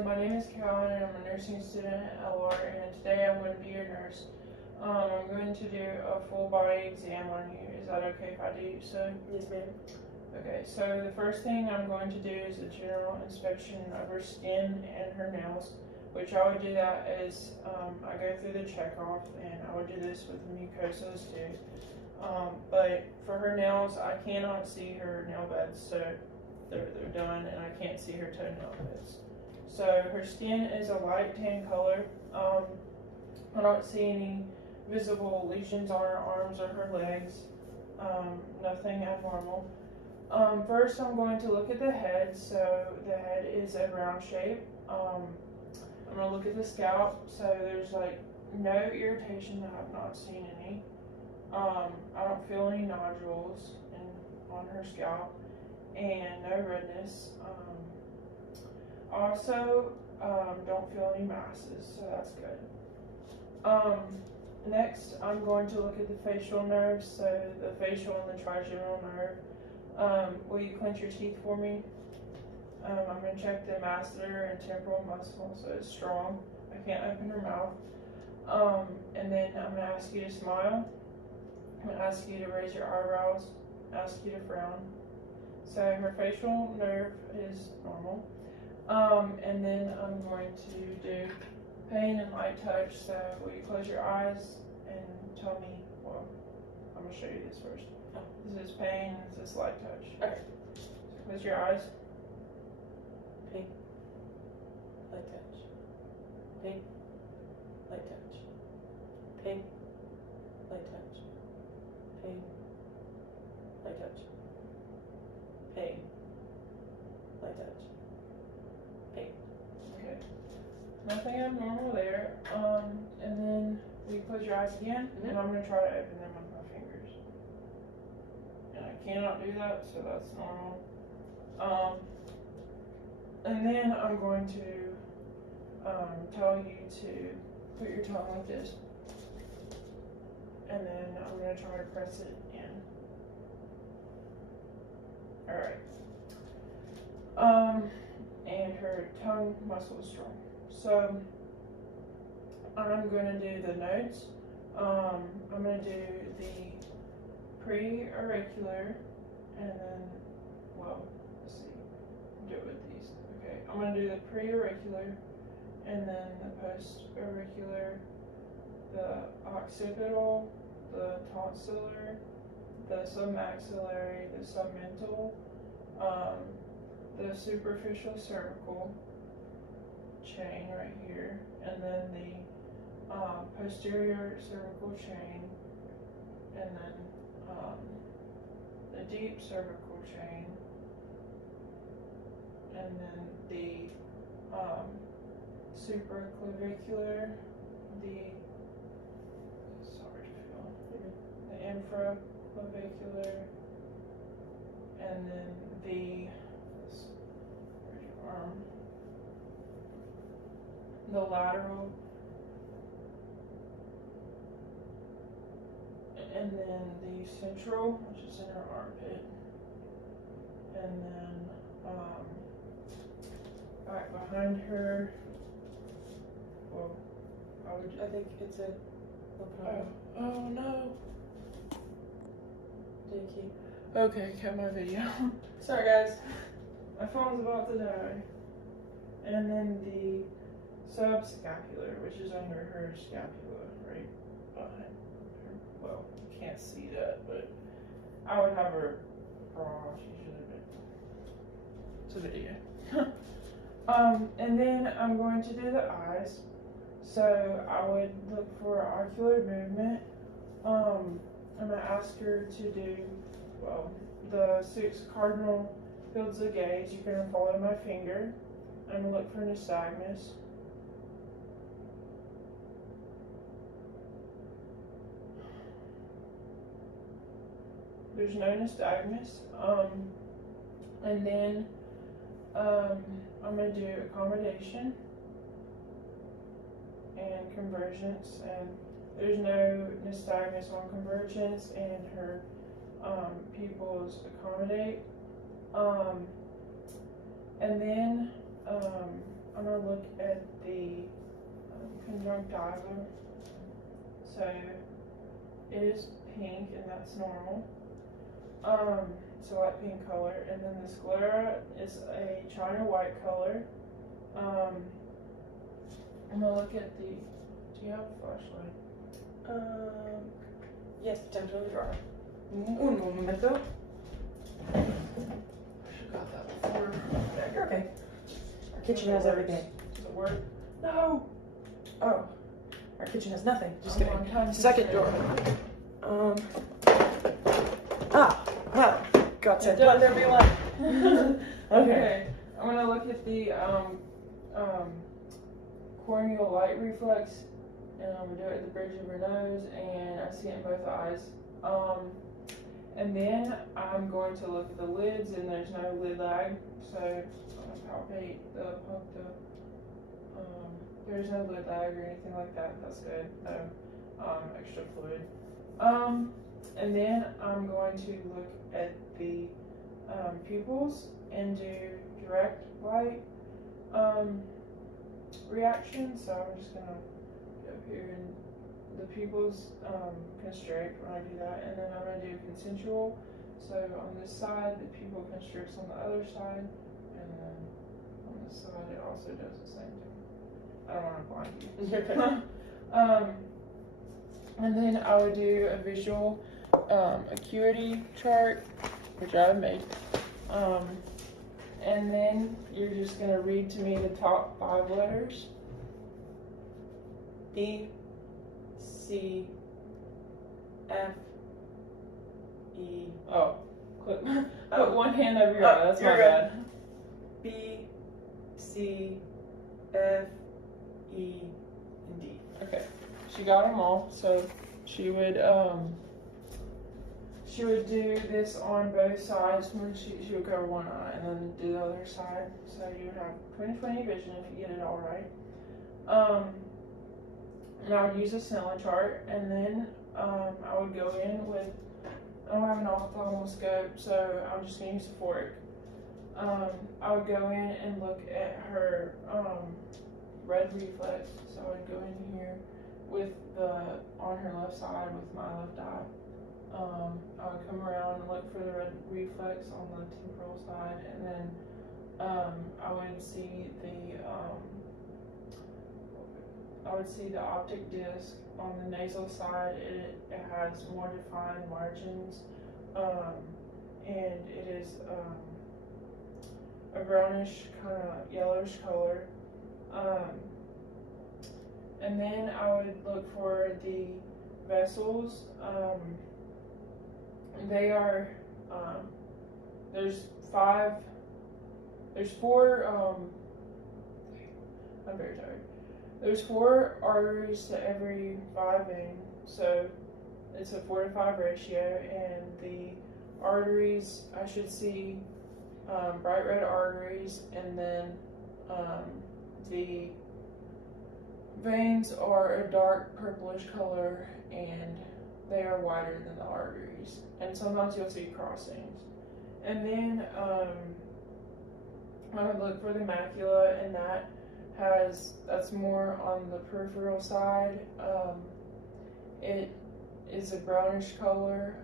My name is Carolyn and I'm a nursing student at LR, and today I'm going to be your nurse. I'm going to do a full body exam on you. Is that okay if I do so? Yes, ma'am. Okay, so the first thing I'm going to do is a general inspection of her skin and her nails, which I would do that as I go through the checkoff, and I would do this with the mucosas too. But for her nails, I cannot see her nail beds, so they're done, and I can't see her toenail beds. So her skin is a light tan color. I don't see any visible lesions on her arms or her legs. Nothing abnormal. First I'm going to look at the head. So the head is a round shape. I'm going to look at the scalp. So there's like no irritation. I have not seen any. I don't feel any nodules on her scalp, and no redness. Also, don't feel any masses, so that's good. Next, I'm going to look at the facial nerves, so the facial and the trigeminal nerve. Will you clench your teeth for me? I'm going to check the masseter and temporal muscle, so it's strong. I can't open her mouth. And then I'm going to ask you to smile. I'm going to ask you to raise your eyebrows, ask you to frown. So her facial nerve is normal. And then I'm going to do pain and light touch. So will you close your eyes and tell me, well, I'm going to show you this first. This is pain, this is light touch. Okay. So close your eyes. Pain. Light touch. Pain. Light touch. Pain. Light touch. Pain. Light touch. Pain. Light touch. Pain. Okay. Nothing abnormal there. And then will you close your eyes again? And I'm going to try to open them with my fingers. And I cannot do that, so that's normal. And then I'm going to tell you to put your tongue like this. And then I'm going to try to press it in. Alright. And her tongue muscle is strong. So I'm going to do the notes. I'm going to do the pre-auricular, and then, well, let's see, do it with these. Okay, I'm going to do the pre-auricular, and then the post-auricular, the occipital, the tonsillar, the submaxillary, the submental, the superficial cervical chain right here, and then the posterior cervical chain, and then the deep cervical chain, and then the supraclavicular, the infraclavicular, and then the where's your arm? The lateral, and then the central, which is in her armpit, and then back behind her. Well, I think it's a no problem. Oh no. Thank you. Okay, cut my video. Sorry guys, my phone's about to die. And then the subscapular, which is under her scapula, right behind her. Well, you can't see that, but I would have her bra. She should have been. It's a video. And then I'm going to do the eyes. So I would look for ocular movement. I'm going to ask her to do, well, the 6 cardinal fields of gaze. You're going to follow my finger. I'm going to look for nystagmus. There's no nystagmus. And then I'm going to do accommodation and convergence, and there's no nystagmus on convergence, and her pupils accommodate. And then I'm gonna look at the conjunctiva. So it is pink, and that's normal. So light pink color, and then the sclera is a china white color. I'm gonna look at the. Do you have a flashlight? Yes, down in the drawer. Un momento. I should have got that before. You're okay. Our kitchen has everything. Does it work? No. Oh, our kitchen has nothing. Just I'm kidding. on time. Second door. Well, gotcha. It does. Let there be light. Okay. I'm gonna look at the corneal light reflex, and I'm gonna do it at the bridge of your nose, and I see it in both eyes. And then I'm going to look at the lids, and there's no lid lag, so I'm gonna palpate the there's no lid lag or anything like that. That's good. No extra fluid. And then I'm going to look at the pupils and do direct light reaction. So I'm just gonna go here, and the pupils constrict when I do that, and then I'm gonna do consensual. So on this side, the pupil constricts on the other side, and then on this side, it also does the same thing. I don't want to blind you. And then I would do a visual acuity chart, which I have made. And then you're just going to read to me the top 5 letters. B, C, F, E. Oh, put one hand over your eye. That's my you're bad. B, C, F, E, and D. Okay, she got them all. So she would do this on both sides. She would cover one eye and then do the other side. So you would have 20/20 vision if you get it all right. And I would use a Snellen chart, and then I would go in with. I don't have an ophthalmoscope, scope, so I'm just gonna use a fork. I would go in and look at her red reflex. So I would go in here with on her left side with my left eye. I would come around and look for the red reflex on the temporal side, and then I would see the optic disc on the nasal side. It has more defined margins, and it is a brownish kind of yellowish color. And then I would look for the vessels. They are there's 4 I'm very tired. There's 4 arteries to every 5 vein, so it's a 4:5 ratio, and the arteries, I should see bright red arteries, and then the veins are a dark purplish color, and they are wider than the arteries, and sometimes you'll see crossings. And then I would look for the macula, and that's more on the peripheral side. It is a brownish color.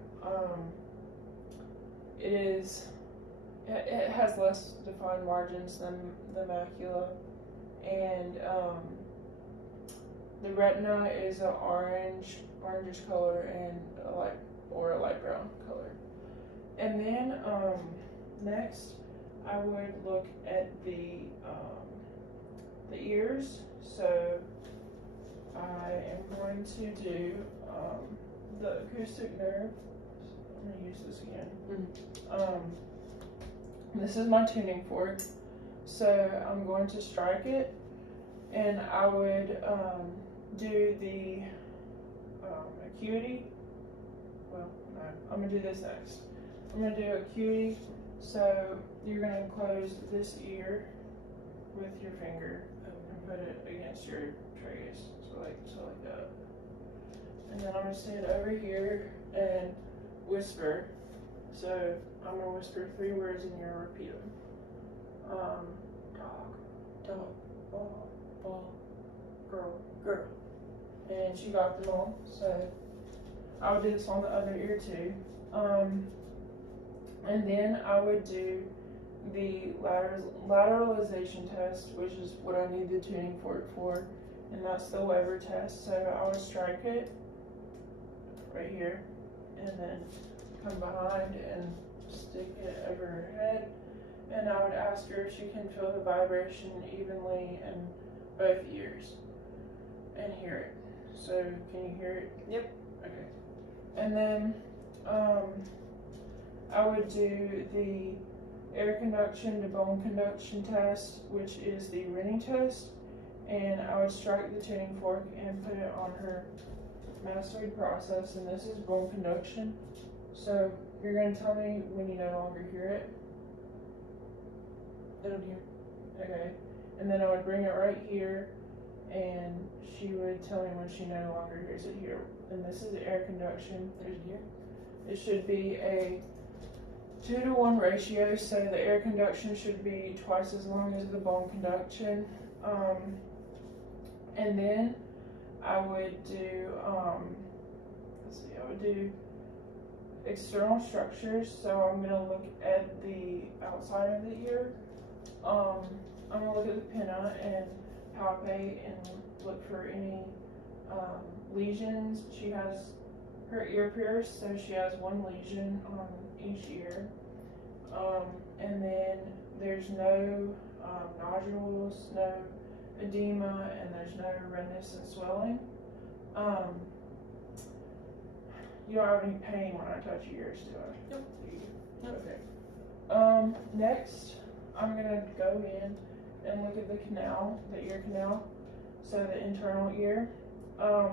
It has less defined margins than the macula, and the retina is an orangish color and a light brown color. And then next, I would look at the ears. So I am going to do the acoustic nerve. I'm going to use this again. This is my tuning fork. So I'm going to strike it, and I would do the acuity. Well, no, I'm going to do this next. I'm going to do acuity. So you're going to close this ear with your finger and put it against your tragus, so like that. And then I'm going to stand over here and whisper. So I'm going to whisper 3 words and you're going to repeat them. Dog, Girl. And she got them all, so I would do this on the other ear too. And then I would do the lateralization test, which is what I need the tuning fork for, and that's the Weber test. So I would strike it right here, and then come behind and stick it over her head, and I would ask her if she can feel the vibration evenly in both ears and hear it. So can you hear it? Yep. Okay. And then I would do the air conduction to bone conduction test, which is the Rennie test, and I would strike the tuning fork and put it on her mastoid process, and this is bone conduction. So you're going to tell me when you no longer hear it. I don't hear. Okay. And then I would bring it right here, and she would tell me when she no longer hears it here. And this is air conduction. There's it here. It should be a 2-to-1 ratio, so the air conduction should be twice as long as the bone conduction. And then I would do, I would do external structures. So I'm going to look at the outside of the ear. I'm going to look at the pinna and palpate and look for any lesions. She has her ear pierced, so she has one lesion on each ear. And then there's no nodules, no edema, and there's no redness and swelling. You don't have any pain when I touch your ears, do I? Nope. Nope. Okay. Next, I'm gonna go in and look at the canal, the ear canal, so the internal ear. I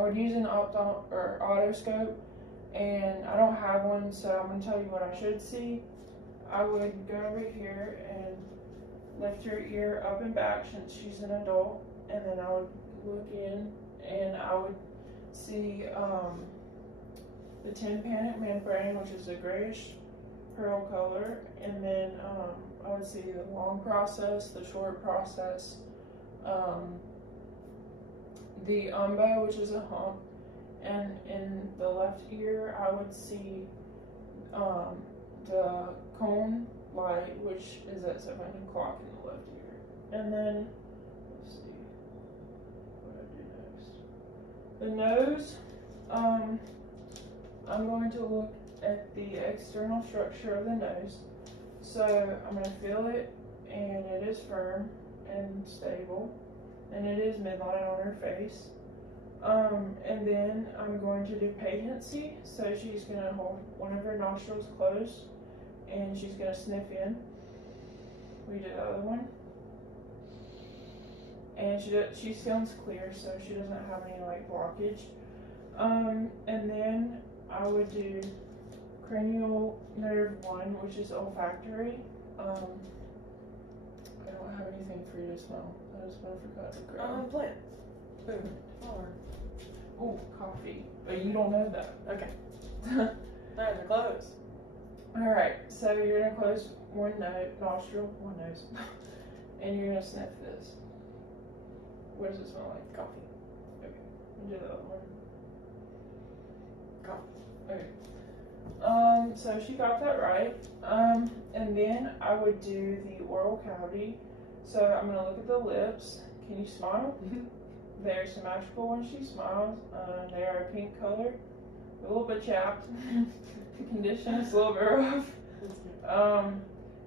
would use an otoscope, and I don't have one, so I'm gonna tell you what I should see. I would go over here and lift her ear up and back since she's an adult, and then I would look in and I would see the tympanic membrane, which is a grayish pearl color, and then I would see the long process, the short process, the umbo, which is a hump, and in the left ear I would see the cone light, which is at 7 o'clock in the left ear. And then let's see what I do next. The nose, I'm going to look at the external structure of the nose. So I'm going to feel it, and it is firm and stable, and it is midline on her face. And then I'm going to do patency. So she's going to hold one of her nostrils closed, and she's going to sniff in. We do the other one. And she sounds clear, so she doesn't have any like blockage. And then I would do cranial nerve 1, which is olfactory. I don't have anything for you to smell. I just forgot to grab. Plant. Food. Flower. Oh, coffee. But you don't know that. Okay. Alright, they're closed. Alright, so you're going to close one nostril, one nose, and you're going to sniff this. What does it smell like? Coffee. Okay. And do the other one. Coffee. Okay. So she got that right. And then I would do the oral cavity. So I'm going to look at the lips. Can you smile? They're symmetrical when she smiles. They are a pink color, a little bit chapped. The condition is a little bit rough.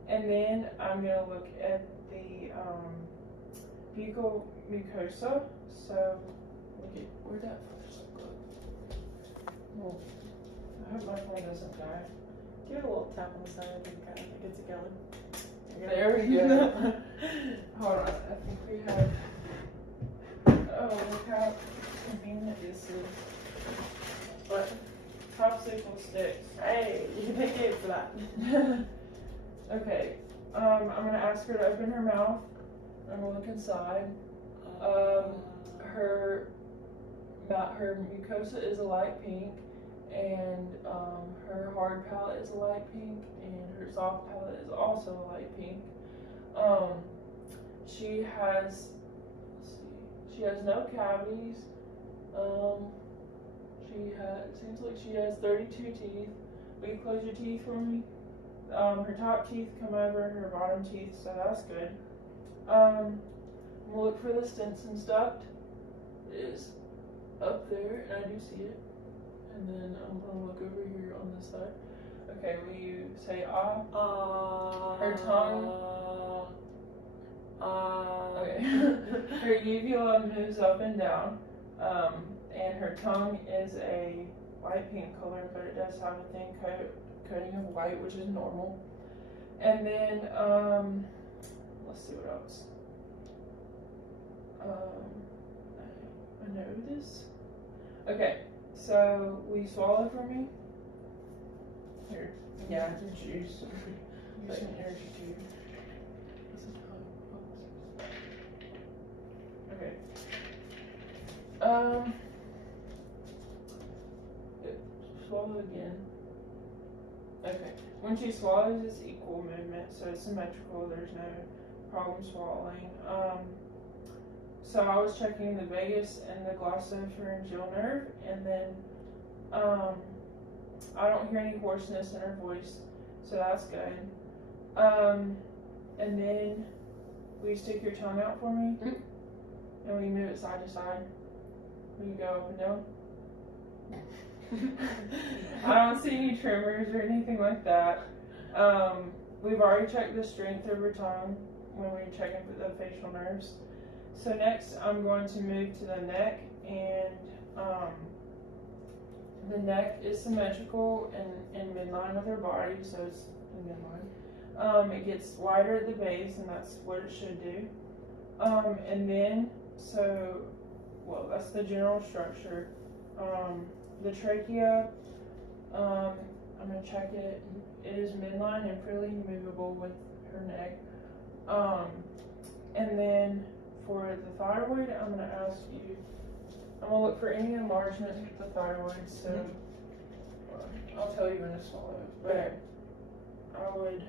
And then I'm going to look at the buccal mucosa. So look at where that first look. Well, I hope my phone doesn't die. Give it a little tap on the side and kind of gets it going. There we go. Hold on, I think we have. Oh, look how convenient this is. What? Popsicle sticks. Hey, you can take it for that. Okay. I'm gonna ask her to open her mouth. I'm gonna look inside. Her mucosa is a light pink, and her hard palate is a light pink, and her soft palate is also a light pink. she has, let's see, she has no cavities. It seems like she has 32 teeth. Will you close your teeth for me? Her top teeth come over her bottom teeth, so that's good. We'll look for the Stensen's duct. It is up there, and I do see it. And then I'm gonna look over here on this side. Okay, will you say ah? Her tongue. Okay. Her uvula moves up and down, and her tongue is a light pink color, but it does have a thin coating of white, which is normal. And then, let's see what else. I know this. Okay, so will you swallow for me? Here. Yeah. Juice. Use an energy tube. Okay. Swallow again. Okay. When she swallows, it's equal movement, so it's symmetrical. There's no problem swallowing. So I was checking the vagus and the glossopharyngeal nerve, and then I don't hear any hoarseness in her voice, so that's good. And then will you stick your tongue out for me? Mm-hmm. And will you move it side to side? Will you go up and down? I don't see any tremors or anything like that. We've already checked the strength of her tongue when we check for the facial nerves. So next I'm going to move to the neck, and the neck is symmetrical and in midline with her body, so it's in midline. It gets wider at the base, and that's what it should do. And then, that's the general structure. The trachea, I'm going to check it. It is midline and freely movable with her neck. And then for the thyroid, I'm going to ask you, I'm going to look for any enlargement with the thyroid, so I'll tell you when to swallow it. But I would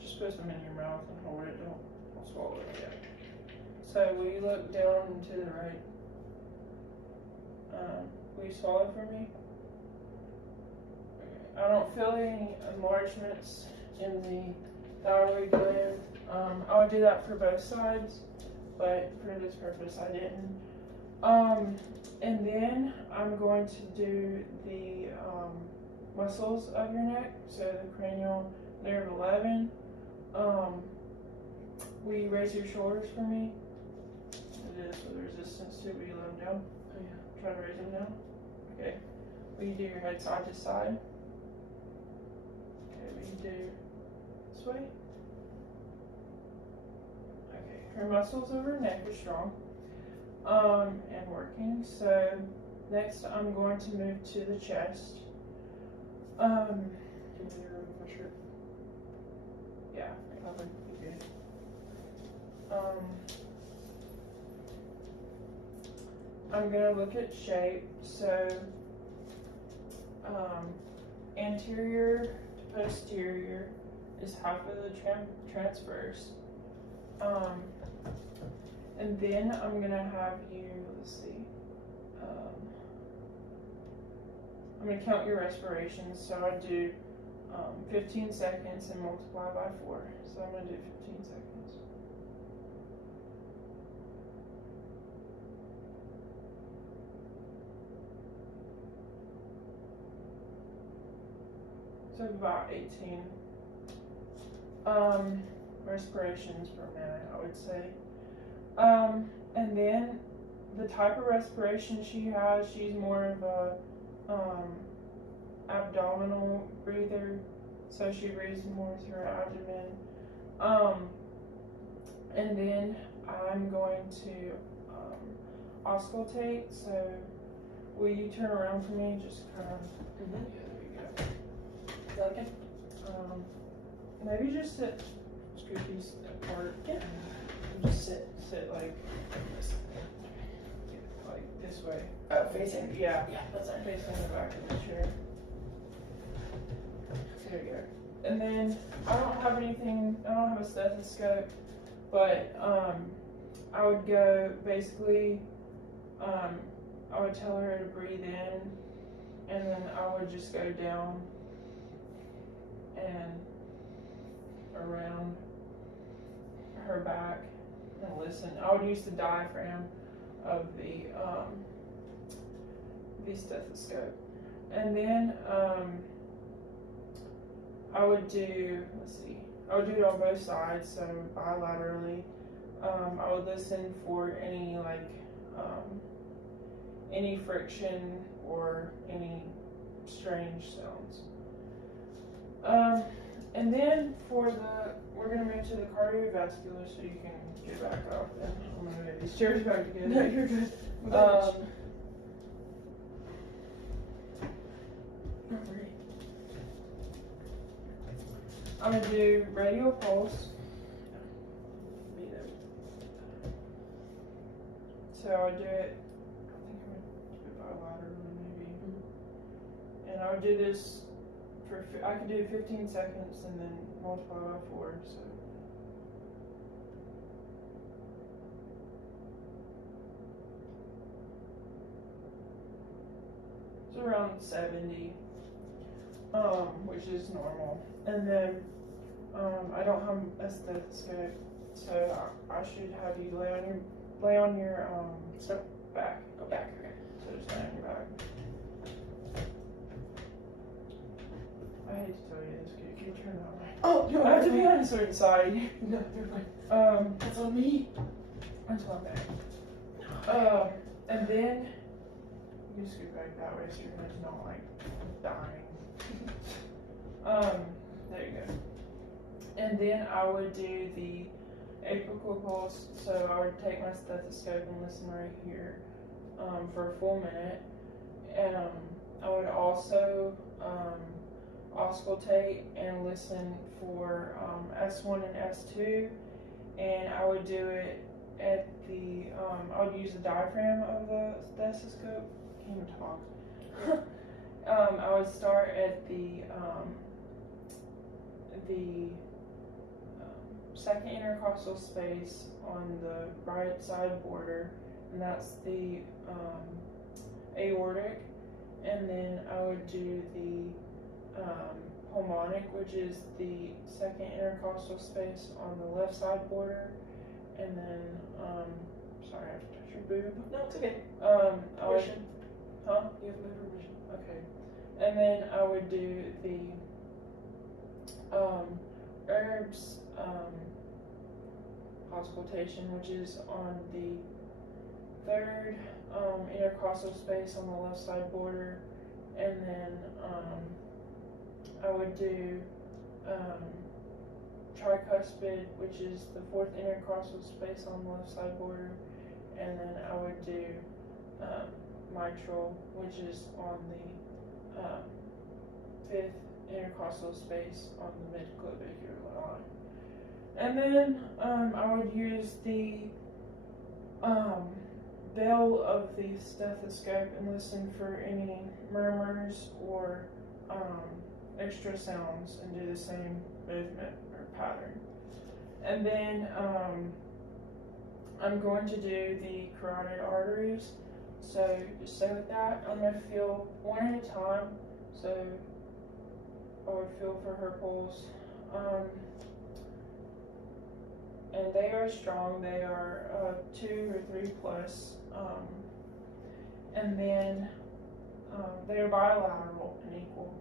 just put some in your mouth and hold it, don't swallow it yet. So will you look down and to the right? Will you swallow for me? Okay. I don't feel any enlargements in the thyroid gland. I would do that for both sides, but for this purpose I didn't. And then I'm going to do the muscles of your neck, so the cranial nerve 11. Will you raise your shoulders for me? It is with resistance to it. Will you let them down? Oh yeah. Try to raise them down. Okay. Will you do your head side to side? Okay. Will you do this way? Okay. Her muscles of her neck are strong. And working. So next I'm going to move to the chest. Yeah, probably be good. I'm gonna look at shape. So anterior to posterior is half of the transverse. And then I'm gonna have you, let's see, I'm gonna count your respirations. So I do 15 seconds and multiply by 4. So I'm gonna do 15 seconds. So about 18 respirations per minute, I would say. And then the type of respiration she has, she's more of a abdominal breather, so she breathes more through her abdomen. And then I'm going to auscultate. So will you turn around for me? Just kind of. Yeah, there you go. Is that okay? Maybe just sit scoopies apart. Yeah. Just sit like this. Like this way. Oh, facing? Yeah. Yeah, that's all right. Facing the back of the chair. There you go. And then I don't have a stethoscope, But I would go basically, I would tell her to breathe in, and then I would just go down and around her back and listen. I would use the diaphragm of the stethoscope, and then I would do, I would do it on both sides, so bilaterally. I would listen for any any friction or any strange sounds. And then we're gonna move to the cardiovascular, so you can get back up. And I'm gonna move these chairs back together. No, you're good. I'm gonna do radial pulse. So I would do it, I think I'm gonna do it bilaterally maybe. And I would do this I could do 15 seconds and then multiply by 4, so. It's around 70, which is normal. And then, I don't have a stethoscope, so I should have you lay on your back. Go back. Okay. So just lay on your back. I hate to tell you this, can you turn that way? Oh, no, I have to be on a certain side. No, you're fine. That's on me. Until I'm back. And then you scoot back that way so your head's not like dying. There you go. And then I would do the apical pulse. So I would take my stethoscope and listen right here for a full minute. I would also auscultate and listen for S1 and S2, and I would do it at the, I would use the diaphragm of the stethoscope. Can't even talk. I would start at the second intercostal space on the right side border, and that's the aortic, and then I would do the pulmonic, which is the second intercostal space on the left side border, and then sorry, I have to touch your boob. No, it's okay. Permission. Huh? You have my permission. Okay. And then I would do the herbs auscultation, which is on the third intercostal space on the left side border, and then I would do tricuspid, which is the fourth intercostal space on the left side border, and then I would do mitral, which is on the fifth intercostal space on the midclavicular line. And then I would use the bell of the stethoscope and listen for any murmurs or extra sounds and do the same movement or pattern. And then I'm going to do the carotid arteries. So just stay with that. I'm going to feel one at a time. So I would feel for her pulse. And they are strong. They are 2 or 3 plus. And then they are bilateral and equal.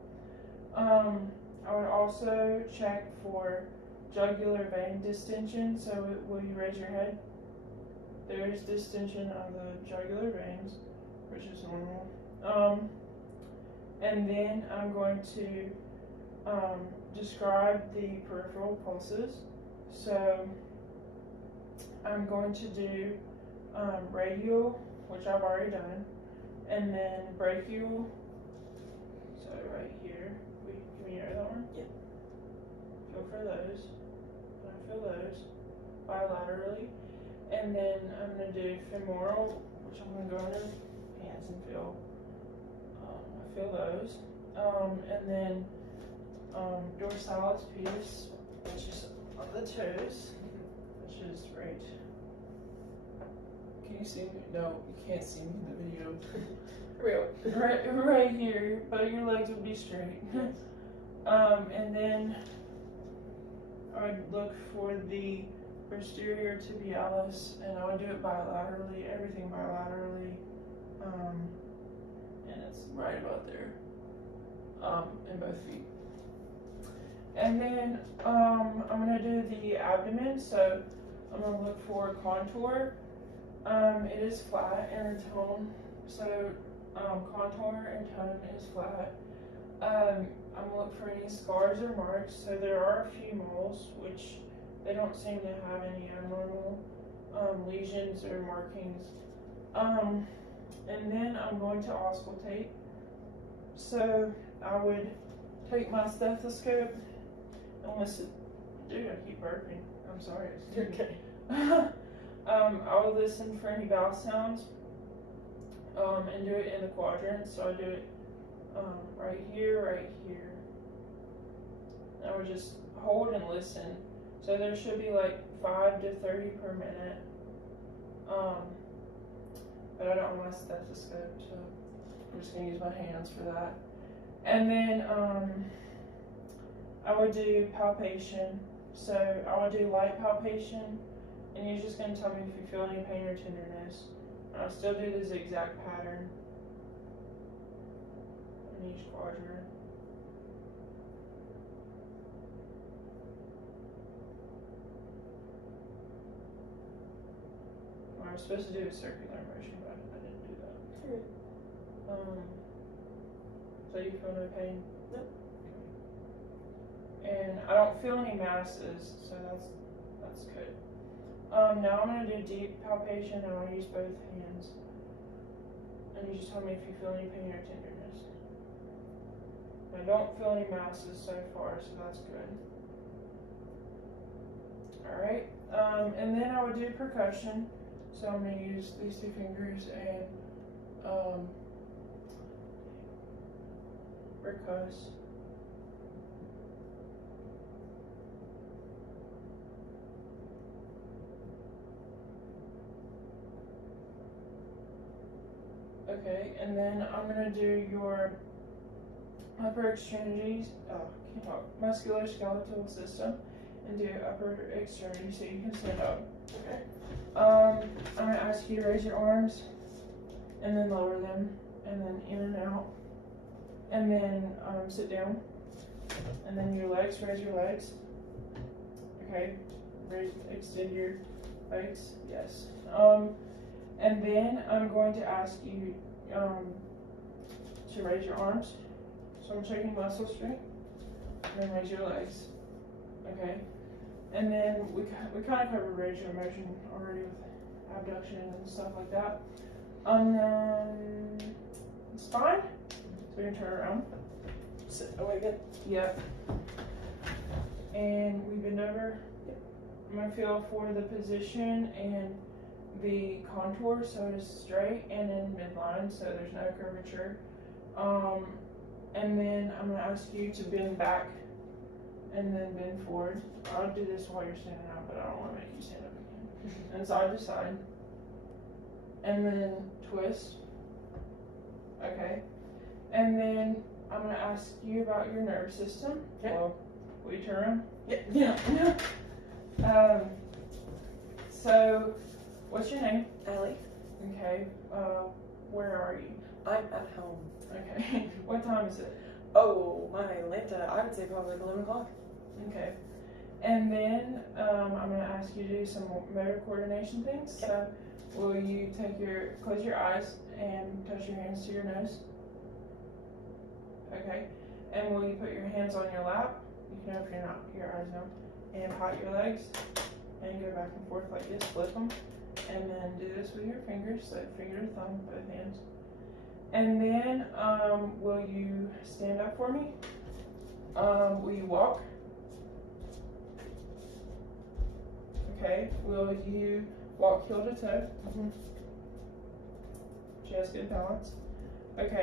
I would also check for jugular vein distension. So will you raise your head? There is distension of the jugular veins, which is normal. And then I'm going to describe the peripheral pulses. So I'm going to do radial, which I've already done, and then brachial. So right here, can you hear that one? Yep. Feel for those. I feel those bilaterally, and then I'm going to do femoral, which I'm going to go in her hands and feel. I feel those, and then dorsalis pedis, which is on the toes, which is right. Can you see me? No, you can't see me in the video. Real. Right here, but your legs will be straight. And then I would look for the posterior tibialis, and I would do it bilaterally, everything bilaterally. And it's right about there, in both feet. And then I'm gonna do the abdomen, so I'm gonna look for contour. It is flat and tone, so contour and tone is flat. I'm gonna look for any scars or marks. So there are a few moles, which they don't seem to have any abnormal lesions or markings. And then I'm going to auscultate. So I would take my stethoscope and listen. Dude, I keep burping. I'm sorry. You're okay. I would listen for any vowel sounds and do it in the quadrants. So I do it right here, right here. I would just hold and listen. So there should be like 5 to 30 per minute. But I don't have my stethoscope, so I'm just gonna use my hands for that. And then I would do palpation. So I would do light palpation, and you're just gonna tell me if you feel any pain or tenderness. I'll still do the zigzag pattern in each quadrant. I was supposed to do a circular motion, but I didn't do that. So you feel no pain? Nope. Okay. And I don't feel any masses, so that's good. Now I'm gonna do deep palpation, and I'll use both hands. And you just tell me if you feel any pain or tenderness. I don't feel any masses so far, so that's good. Alright, and then I would do percussion. So I'm going to use these 2 fingers and percuss. Okay, and then I'm going to do your upper extremities, musculoskeletal system, and do upper extremities so you can stand up. Okay. I'm going to ask you to raise your arms and then lower them, and then in and out, and then sit down, and then your legs, raise your legs. Okay, extend your legs, yes. And then I'm going to ask you to raise your arms. So I'm checking muscle strength, and then raise your legs. Okay. And then we kind of covered range of motion already with abduction and stuff like that. Spine. So we can turn around. Sit away again. Yep. And we bend over. Yep. I'm gonna feel for the position and the contour, so it is straight and in midline, so there's no curvature. And then I'm gonna ask you to bend back and then bend forward. I'll do this while you're standing up, but I don't want to make you stand up again. And side to side. And then twist. Okay. And then I'm going to ask you about your nerve system. Okay. Well, will you turn around? Yeah. So, what's your name? Allie. Okay. Where are you? I'm at home. Okay. What time is it? Oh, my Lanta, I would say probably like 11 o'clock. Okay. And then I'm going to ask you to do some motor coordination things. Okay. So will you close your eyes and touch your hands to your nose? Okay. And will you put your hands on your lap? You can open your eyes now. And pot your legs. And go back and forth like this. Flip them. And then do this with your fingers. So finger to thumb, both hands. And then will you stand up for me? Will you walk? Okay, will you walk heel to toe? She has good balance. Okay.